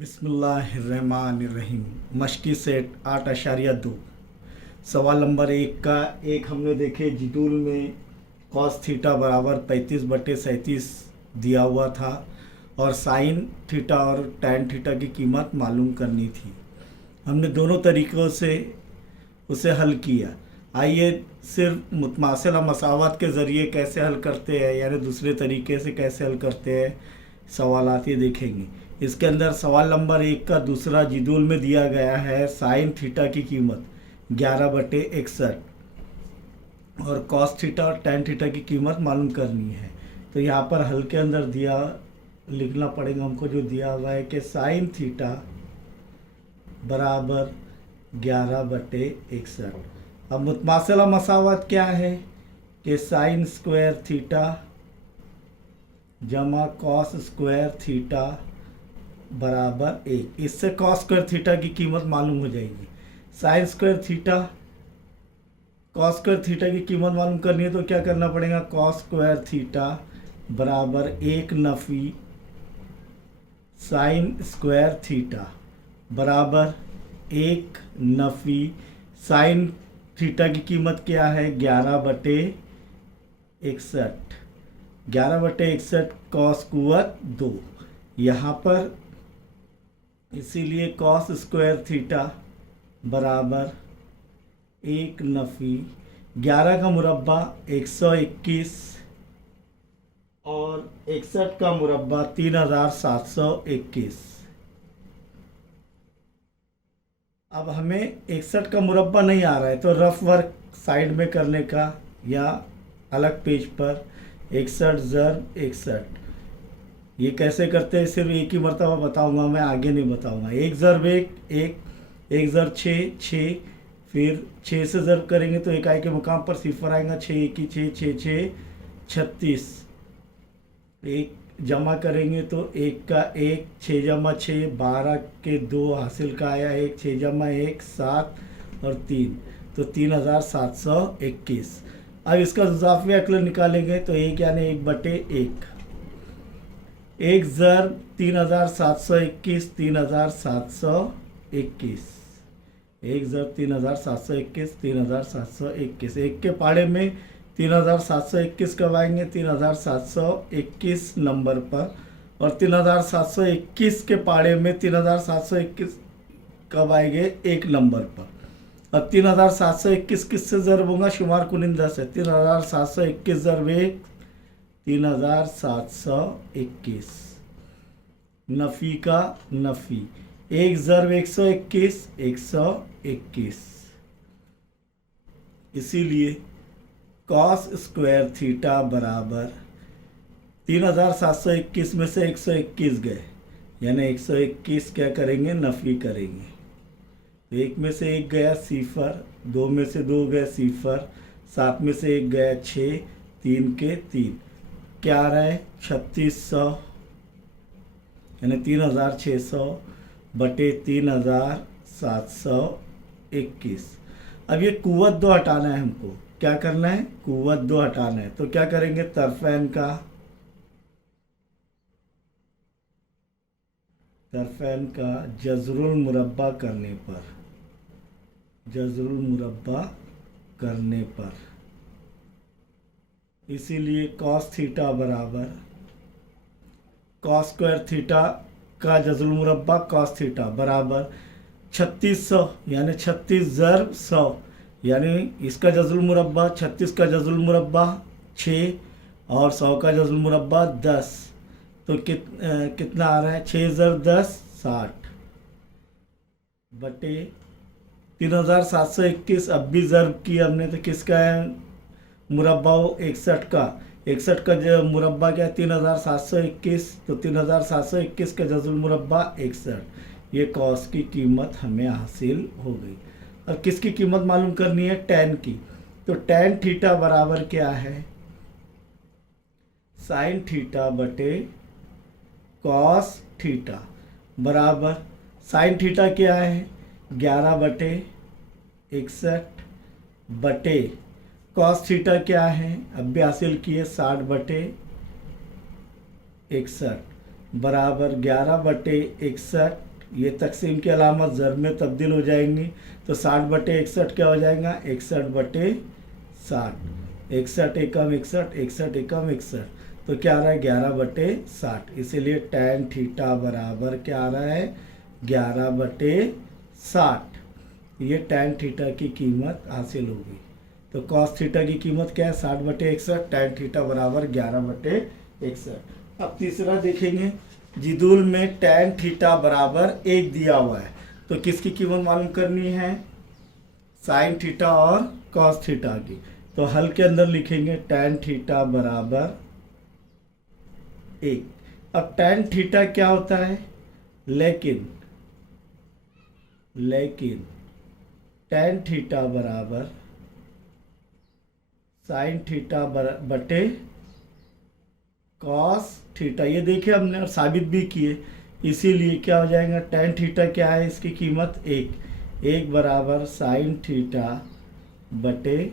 बिस्मिल्लाहिर्रहमानिर्रहीम। मशकी सेट 8.2। सवाल नंबर एक हमने देखे जिदूल में कॉस थीटा बराबर 35/37 दिया हुआ था और साइन थीटा और टैन थीटा की कीमत मालूम करनी थी। हमने दोनों तरीक़ों से उसे हल किया। आइए सिर्फ मुतमासिला मसावत के ज़रिए कैसे हल करते हैं, यानी दूसरे तरीके से कैसे हल करते हैं सवालात ये देखेंगे। इसके अंदर सवाल नंबर 1 का दूसरा जिदूल में दिया गया है साइन थीटा की कीमत 11/61 और कॉस थीटा और टैन थीटा की कीमत मालूम करनी है। तो यहाँ पर हल के अंदर लिखना पड़ेगा हमको, जो दिया हुआ है कि साइन थीटा बराबर 11/61। अब मुतमासिला मसावत क्या है कि साइन स्क्वायर थीटा जमा कॉस स्क्वायर थीटा बराबर 1। इससे कॉस स्क्वायर थीटा की कीमत मालूम हो जाएगी। Sign square theta cos square theta की कीमत मालूम करनी है तो क्या करना पड़ेगा, कॉस स्क्वायर थीटा बराबर 1 नफ़ी साइन स्क्वायर थीटा बराबर 1 नफ़ी साइन थीटा की कीमत क्या है 11/61। 11/61 कॉस कुवत 2 यहाँ पर, इसीलिए कॉस स्क्वायर थीटा बराबर 1 नफ़ी 11 का मुरब्बा 121 और 61 का मुरब्बा 3721। अब हमें 61 का मुरब्बा नहीं आ रहा है तो रफ वर्क साइड में करने का या अलग पेज पर 61 ज़र 61 ये कैसे करते हैं सिर्फ एक ही मरतबा बताऊंगा, मैं आगे नहीं बताऊंगा। 1 ज़र 1 1 ज़र 6 फिर 6 से ज़र करेंगे तो इकाई के मुकाम पर सिफर आएगा 6 1 6 6 6 36। 1 जमा करेंगे तो 1 का 1 6 जमा 6 12 के 2 हासिल का आया 1 6 जमा 1 7 और 3 तो 3721। अब इसका इजाफी अक्ल निकालेंगे तो 1 यानी 1/1। 1 ज़र 3721 3721 1 ज़र 3721 3721। एक के पाड़े में 3721 कब आएंगे 3721 नंबर पर, और 3721 के पाड़े में 3721 कब आएंगे 1 नंबर पर। अब 3721 किससे ज़रब होगा, शुमार कुनिंदा से। 3721 ज़रब 1 3721 नफ़ी का नफ़ी 1 ज़रब 121 121। इसीलिए कॉस स्क्वायर थीटा बराबर 3721 में से 121 गए, यानी 121 क्या करेंगे नफ़ी करेंगे। 1 में से 1 गया सिफर, 2 में से 2 गया सिफर, 7 में से 1 गया 6, 3 के 3 क्या आ रहा है 3600, यानी 3600 बटे 3721। अब ये कुव्वत 2 हटाना है हमको, क्या करना है कुव्वत 2 हटाना है। तो क्या करेंगे तरफैन का जज़रुल मुरब्बा करने पर इसीलिए कॉस थीटा बराबर कॉस स्क्वायर थीटा का जज़रुल मुरब्बा कॉस थीटा बराबर 3600, यानी 36 ज़रब 100, यानी इसका जज़रुल मुरब्बा 36 का जज़रुल मुरब्बा 6 और 100 का जज़रुल मुरब्बा 10। तो कितना आ रहा है 6 ज़रब 10 60 बटे 3721। अब भी ज़रब किया हमने तो किसका है मुरब्बा 61 का जो मुरब्बा क्या है 3721, तो 3721 का जज़रुल मुरब्बा 61। ये कॉस की कीमत हमें हासिल हो गई। अब किसकी कीमत मालूम करनी है टैन की। तो टैन थीटा बराबर क्या है साइन थीटा बटे कॉस थीटा बराबर साइन थीटा क्या है 11/61 बटे कॉस थीटा क्या है अब भी हासिल किए 60/61 बराबर 11/61 ये तकसीम की अलामत ज़र में तब्दील हो जाएंगी। तो 60/61 क्या हो जाएगा? 61/60। 61 एकम 61, 61 एकम 61, तो क्या आ रहा है? 11/60। इसीलिए tan थीटा बराबर क्या आ रहा है? 11/60। ये tan थीटा की कीमत हासिल होगी। तो cos थीटा की कीमत क्या है? 60/61। tan थीटा बराबर 11/61। अब तीसरा देखेंगे, जिदुल में tan थीटा बराबर 1 दिया हुआ है, तो किसकी कीमत मालूम करनी है? sin थीटा और cos थीटा की। तो हल के अंदर लिखेंगे tan थीटा बराबर 1। अब tan थीटा क्या होता है? लेकिन tan थीटा बराबर sin थीटा बटे cos थीटा। ये देखिए हमने साबित भी किए, इसीलिए क्या हो जाएगा? tan थीटा क्या है? इसकी कीमत 1 बराबर sin थीटा बटे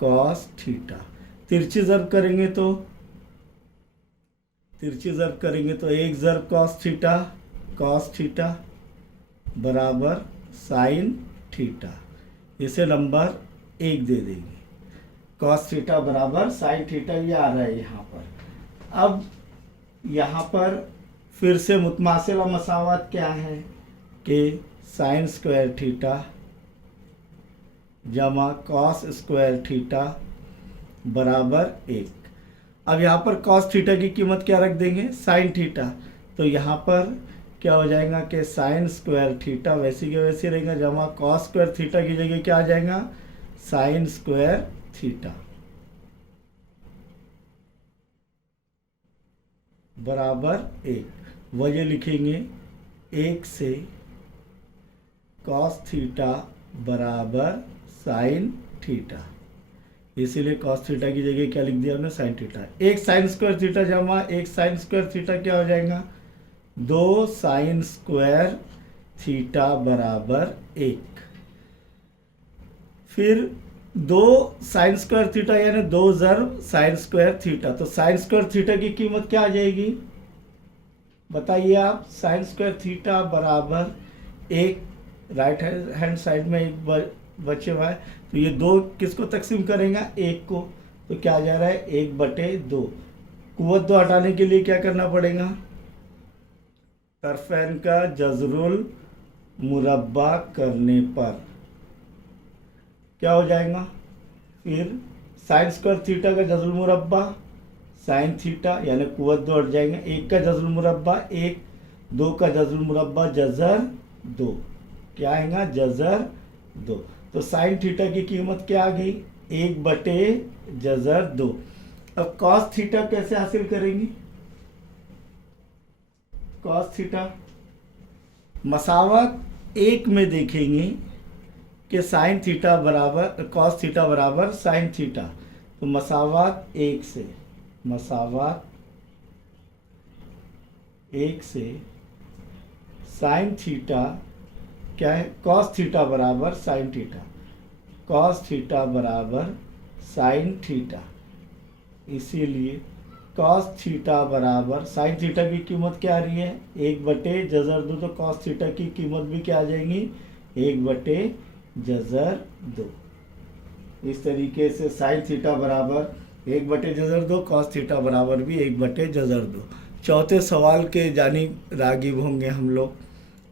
cos थीटा। तिरछी ज़र्ब करेंगे तो 1 ज़र्ब cos थीटा बराबर sin थीटा। इसे नंबर 1 दे देंगे। cos थीटा बराबर sin थीटा, ये आ रहा है यहाँ पर। अब यहाँ पर फिर से मुतमासिला मसावत क्या है कि sin स्क्वायर थीटा जमा cos स्क्वायर थीटा बराबर 1। अब यहाँ पर cos थीटा की कीमत क्या रख देंगे? sin theta. तो यहाँ पर क्या हो जाएगा कि sin स्क्वायर थीटा वैसे के वैसे रहेगा, जमा cos स्क्वायर थीटा की जगह क्या आ जाएगा? sin स्क्वायर थीटा बराबर 1। वजह लिखेंगे 1 से cos थीटा बराबर sin थीटा। इसीलिए cos थीटा की जगह क्या लिख दिया हमने? sin theta. 1 sin square theta जमा 1 sin स्क्वायर थीटा क्या हो जाएगा? 2 sin स्क्वायर थीटा बराबर 1। फिर 2 sin स्क्वायर थीटा यानी 2 ज़र्ब sin स्क्वायर थीटा। तो sin स्क्वायर थीटा की कीमत क्या आ जाएगी? बताइए आप। sin स्क्वायर थीटा बराबर 1, राइट हैंड साइड में 1 बचे हुआ है, तो ये 2 किसको तकसीम करेंगे? 1 को। तो क्या आ जा रहा है? 1/2। कुव्वत 2 हटाने के लिए क्या करना पड़ेगा? तरफैन का जज़रुल मुरब्बा करने पर क्या हो जाएगा? फिर sin स्क्वायर थीटा का जज़रुल मुरब्बा sin थीटा, यानी कुव्वत 2 हट जाएंगे। 1 का जज़रुल मुरब्बा 1, 2 का जज़रुल मुरब्बा जज़र 2, क्या आएगा? जज़र 2। तो sin थीटा की कीमत क्या आ गई? 1/जज़र 2। अब cos थीटा कैसे हासिल करेंगे? cos थीटा मसावत 1 में देखेंगे कि sin थीटा बराबर cos थीटा बराबर sin थीटा। तो मसावत 1 से sin थीटा क्या है? cos थीटा बराबर sin थीटा। cos थीटा बराबर sin थीटा। इसीलिए cos थीटा बराबर sin थीटा की कीमत क्या आ रही है? 1/जज़र 2। तो cos थीटा की कीमत भी क्या आ जाएंगी? 1/जज़र 2। इस तरीके से sin थीटा बराबर 1/जज़र 2, cos थीटा बराबर भी 1/जज़र 2। चौथे सवाल के जानिब रागिब होंगे हम लोग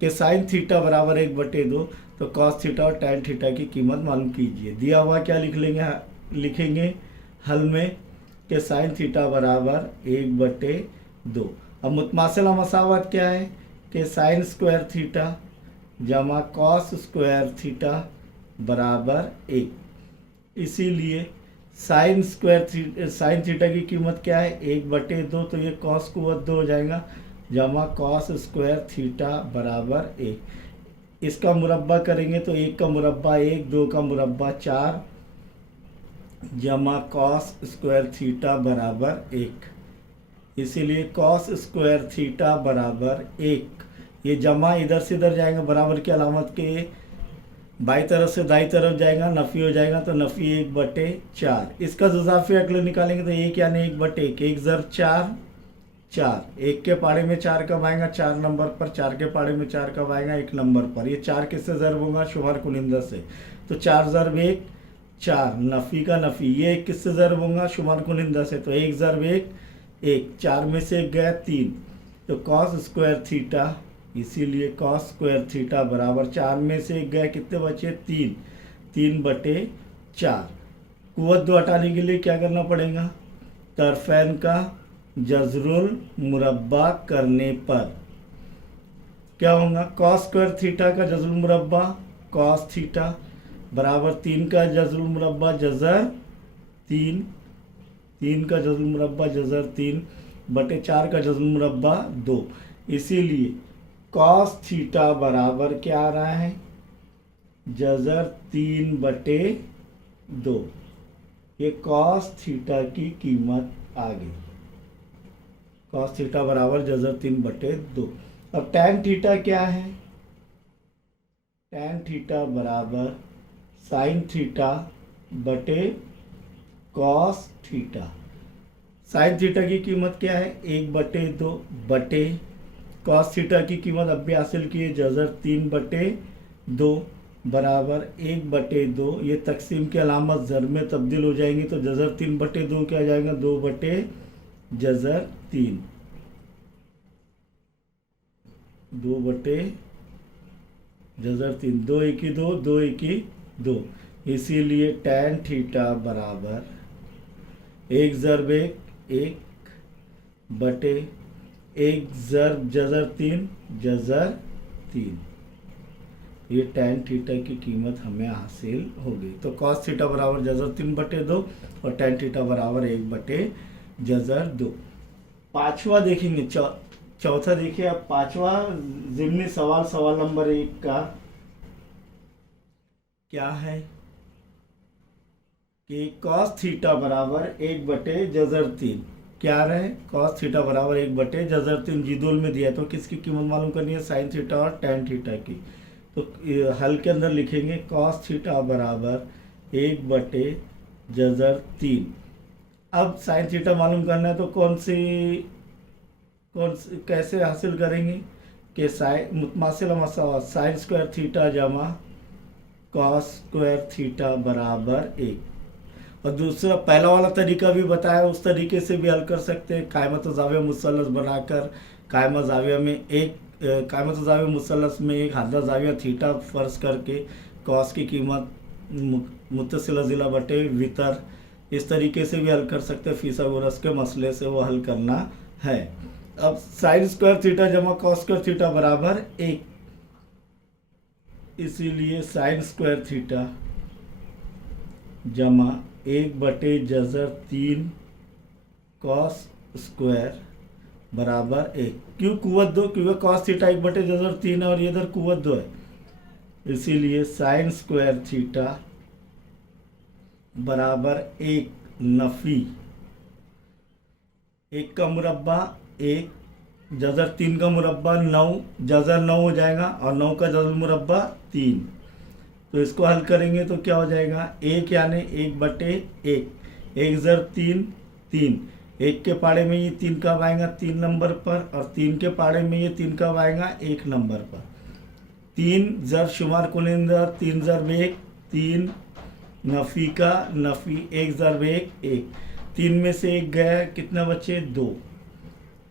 कि sin थीटा बराबर 1/2, तो cos थीटा और tan थीटा की कीमत मालूम कीजिए। दिया हुआ क्या लिखेंगे हल में कि sin थीटा बराबर 1/2। अब मुतमासिला मसावत क्या है कि sin स्क्वायर थीटा जमा cos स्क्वायर थीटा बराबर 1। इसीलिए sin थीटा की कीमत क्या है? 1/2। तो ये cos कुव्वत 2 हो जाएगा, जमा cos स्क्वायर थीटा बराबर 1। इसका मुरब्बा करेंगे तो 1 का मुरब्बा 1, 2 का मुरब्बा 4, जमा cos स्क्वायर थीटा बराबर 1। इसीलिए cos स्क्वायर थीटा बराबर 1। ये जमा इधर से इधर जाएगा, बराबर की अलामत के बाई तरफ से दाई तरफ जाएगा, नफ़ी हो जाएगा, तो नफ़ी 1/4। इसका जुज़ाफ़ी अगले निकालेंगे तो 1 यानी 1/1, 1 ज़र्ब 4, 4, 1 के पाड़े में 4 कब आएगा? 4 नंबर पर। 4 के पाड़े में 4 कब आएगा? 1 नंबर पर। ये 4 किससे ज़र्ब होगा? शुमार कुनिंदा से। तो 4 ज़र्ब 1 4, नफ़ी का नफ़ी। ये किससे ज़र्ब होगा? शुमार कुनिंदा से। तो 1 ज़र्ब 1 1, 4 में से 1 गया 3, तो कॉस स्क्वायर थीटा, इसीलिए कॉस स्क्वायर थीटा बराबर 4 में से 1 गया, कितने बचे? 3, 3/4। कुव्वत 2 हटाने के लिए क्या करना पड़ेगा? तरफैन का जज़रुल मुरब्बा करने पर क्या होगा? कॉस स्क्वायर थीटा का जज़रुल मुरब्बा कॉस थीटा बराबर 3 का जज़रुल मुरब्बा जज़र 3, 3 का जज़रुल मुरब्बा जज़र 3/4 का जज़रुल मुरब्बा 2। इसीलिए कॉस थीटा बराबर क्या आ रहा है? जज़र 3/2। ये कॉस थीटा की कीमत आ गई। कॉस थीटा बराबर जज़र 3/2। अब टैन थीटा क्या है? टैन थीटा बराबर साइन थीटा बटे कॉस थीटा। साइन थीटा की कीमत क्या है? 1/2 बटे कॉस थीटा की कीमत अब भी हासिल की है, जज़र 3/2 बराबर 1/2। ये तकसीम की अलामत ज़र में तब्दील हो जाएंगी, तो जज़र 3/2 क्या आ जाएगा? 2/जज़र 3, 2/जज़र 3, 2 1 2, 2 1 2। इसीलिए टैन थीटा बराबर 1 ज़र्ब 1 1 बटे 1 ज़र्ब जज़र 3 जज़र 3। ये टैन थीटा की कीमत हमें हासिल हो गई। तो कॉस थीटा बराबर जज़र 3/2 और टैन थीटा बराबर 1/जज़र 2। पाँचवा देखेंगे, चौथा देखिए अब पाँचवा ज़िम्नी सवाल, सवाल नंबर 1 का क्या है कि कॉस थीटा बराबर 1/जज़र 3 क्या रहे? कॉस थीटा बराबर 1/जज़र 3 जिदुल में दिया है। तो किसकी कीमत मालूम करनी है? साइन थीटा और टैन थीटा की। तो हल के अंदर लिखेंगे कॉस थीटा बराबर 1/जज़र 3। अब साइन थीटा मालूम करना है, तो कैसे हासिल करेंगे कि साइन मुतमासिला मसावा साइन स्क्वायर थीटा जमा कॉस स्क्वायर थीटा बराबर 1। और दूसरा पहला वाला तरीका भी बताया, उस तरीके से भी हल कर सकते हैं। कायमत ज़ाविया मुसल्लस बनाकर कायमत ज़ाविया मुसल्लस में एक हादा ज़ाविया थीटा फ़र्ज करके कॉस की कीमत मुत्तसिला ज़िला बटे वितर, इस तरीके से भी हल कर सकते हैं। फिसागोरस के मसले से वो हल करना है। अब साइन स्क्वायर थीटा जमा कॉस स्क्वायर थीटा बराबर 1, इसीलिए साइन स्क्वायर थीटा जमा 1/जज़र 3 कॉस स्क्वायर बराबर 1। क्यों कुव्वत 2? क्योंकि कॉस थीटा 1/जज़र 3 है और इधर कुव्वत 2 है, इसीलिए साइन स्क्वायर थीटा बराबर 1 नफ़ी 1 का मुरब्बा 1, जज़र 3 का मुरब्बा 9, जज़र 9 हो जाएगा और 9 का जज़र मुरब्बा 3। तो इसको हल करेंगे तो क्या हो जाएगा? 1 यानी 1/1, 1 ज़र 3 3, 1 के पाड़े में ये 3 कब आएगा? 3 नंबर पर, और 3 के पाड़े में ये 3 कब आएगा? 1 नंबर पर। 3 ज़र शुमार कुनिंदा 3 ज़र 1 3, नफ़ी का नफ़ी 1 ज़र 1 1, 3 में से 1 गया, कितना बचे? 2।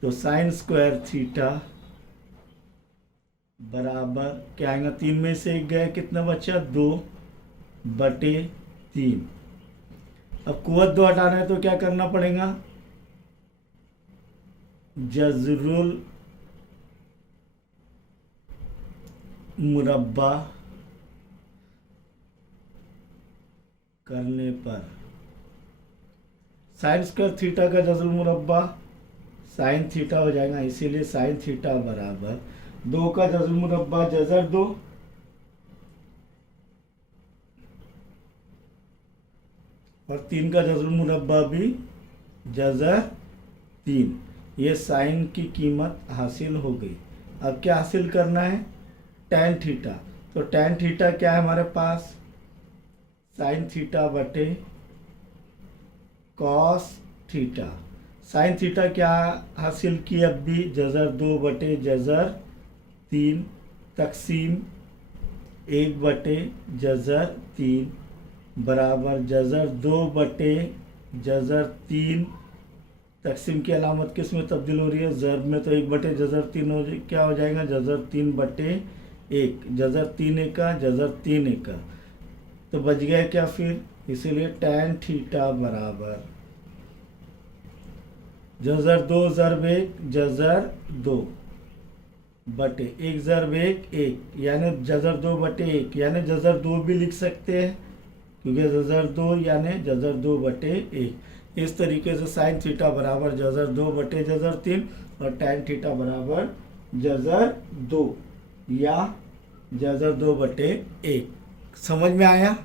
तो साइन स्क्वायर थीटा बराबर क्या आएगा? 3 में से 1 गया, कितना बचा? 2/3। अब कुव्वत 2 हटाना है तो क्या करना पड़ेगा? जज़रुल मुरब्बा करने पर साइन स्क्वायर थीटा का जज़रुल मुरब्बा साइन थीटा हो जाएगा, इसीलिए साइन थीटा बराबर 2 का जज़रुल मुरब्बा जज़र 2 और 3 का जज़रुल मुरब्बा भी जज़र 3। ये साइन की कीमत हासिल हो गई। अब क्या हासिल करना है? Tan theta. तो टैन थीटा क्या है हमारे पास? साइन थीटा बटे कॉस थीटा। साइन थीटा क्या हासिल की अब भी, जज़र 2 बटे जज़र 3 तकसीम 1 बटे जज़र 3 बराबर जज़र 2 बटे जज़र 3 तकसीम की अलामत किस में तब्दील हो रही है, ज़र्ब में, तो 1 बटे जज़र 3 क्या हो जाएगा, जज़र 3 बटे 1, जज़र 3 एका जज़र 3 एका, तो बच गया क्या फिर, इसीलिए टैन थीटा बराबर जज़र 2 ज़र्ब 1 जज़र 2 बटे 1 ज़र्ब 1 1, यानी जज़र 2 बटे 1, यानी जज़र 2 भी लिख सकते हैं क्योंकि जज़र 2 यानी जज़र 2 बटे 1। इस तरीके से साइन थीटा बराबर जज़र 2 बटे जज़र 3 और टैन थीटा बराबर जज़र 2 या जज़र 2 बटे 1। समझ में आया।